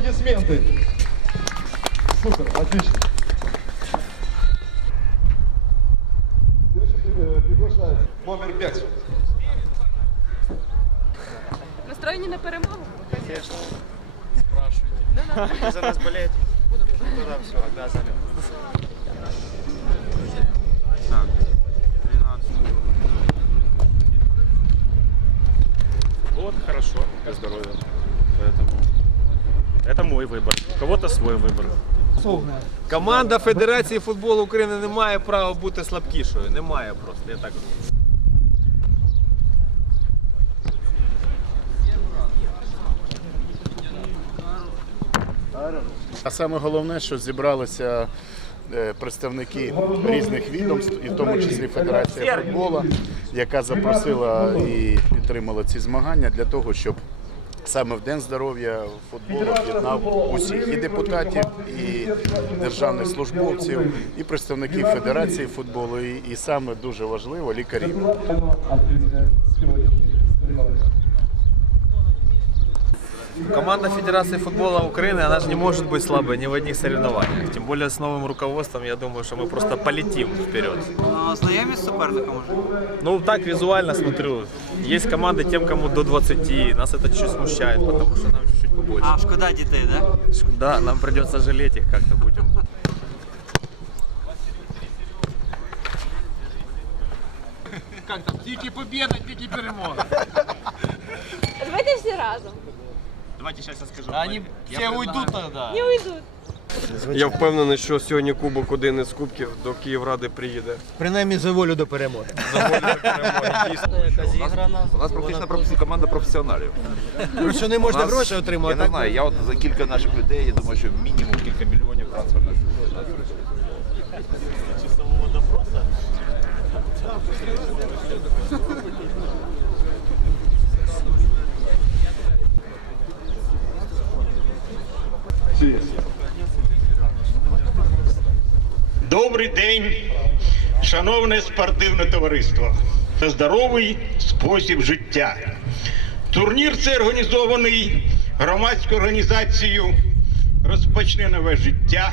Аплодисменты. Супер, отлично. Следующий э, приглашается номер пять. Настроєні на перемогу? Конечно. Спрашивайте. За нас болеет? Тогда все, обязаны. Так, 13. Вот, хорошо, для здоровья. Поэтому это мой выбор. У кого-то свой выбор. Команда Федерації футболу України не має права бути слабкішою. Немає просто. Я так. А саме головне, що зібралися е, представники різних відомств, і в тому числі Федерація футболу, яка запросила і підтримала ці змагання для того, щоб саме в День здоров'я футболу об'єднав усіх і депутатів, і державних службовців, і представників Федерації футболу, і, і саме дуже важливо лікарів. Команда Федерации футбола Украины, она же не может быть слабой ни в одних соревнованиях. Тем более с новым руководством, я думаю, что мы просто полетим вперед. Ну, знайомі з суперником уже? Ну, так визуально смотрю. Есть команды тем, кому до 20. Нас это чуть смущает, потому что нам чуть-чуть побольше. А, шкода дітей, да? Да, нам придется жалеть их как-то будем. Давайте всі разом. Давайте сейчас я скажу. Они все уйдут тогда. Не уйдуть. Я впевнений, що сьогодні кубок один із кубків до Київради приїде. Принаймні за волю до перемоги. За волю до перемоги. У нас практично професійна команда професіоналів. Про що не можна нас- гроші Я не знаю, я от за кілька наших людей, я думаю, що мінімум кілька мільйонів трансферних. Добрий день, шановне спортивне товариство. Це здоровий спосіб життя. Турнір це організований громадською організацією Розпочне нове життя.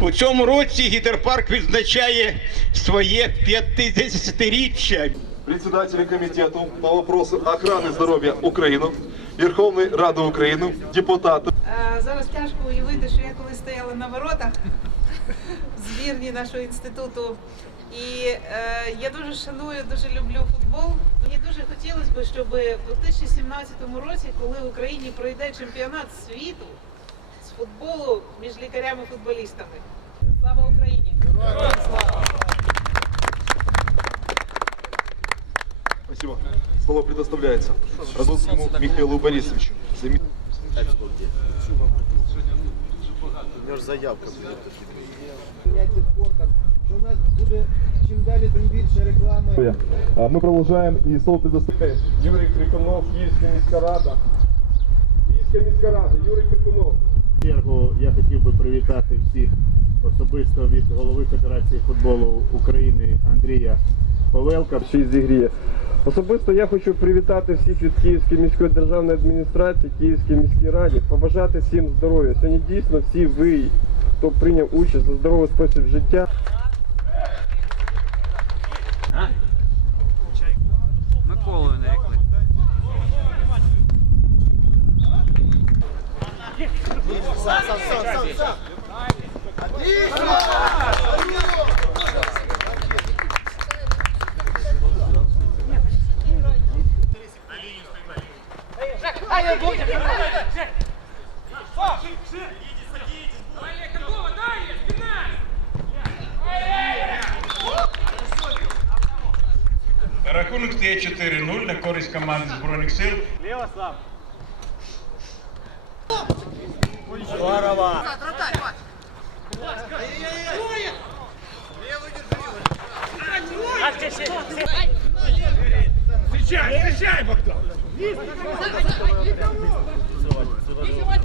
У цьому році гітерпарк відзначає своє 50-річчя. Председателя комитета по вопросу охраны здоровья Украины, Верховной Рады Украины, депутаты. Е, Зараз тяжко уявити, що я колись стояла на воротах збірні нашого інституту. І е, я дуже шаную, дуже люблю футбол. Мені дуже хотілося б, щоб у 2017 році, коли в Україні пройде чемпіонат світу з футболу між лікарями-футболістами. Слава Україні! Спасибо. Слово предоставляется Радонскому Михаилу Борисовичу. Зами- У него же заявка у нас. Мы продолжаем и слово предоставляет Юрий Крикунов, Киевская міська рада. Киевская міська рада, Юрий Крикунов. чергу я хотів би привітати всіх особисто від голови Федерації футболу України Андрія Павелка. Ще зігріє. Особисто я хочу привітати всіх від Київської міської державної адміністрації, Київській міській раді, побажати всім здоров'я. Сьогодні дійсно всі ви, хто прийняв участь за здоровий спосіб життя. Миколою Рахунок стає 4-0 на користь команди Збройних сил. Лево сам. Здорово. А, встречай, встречай, Богдан! Давай, давай.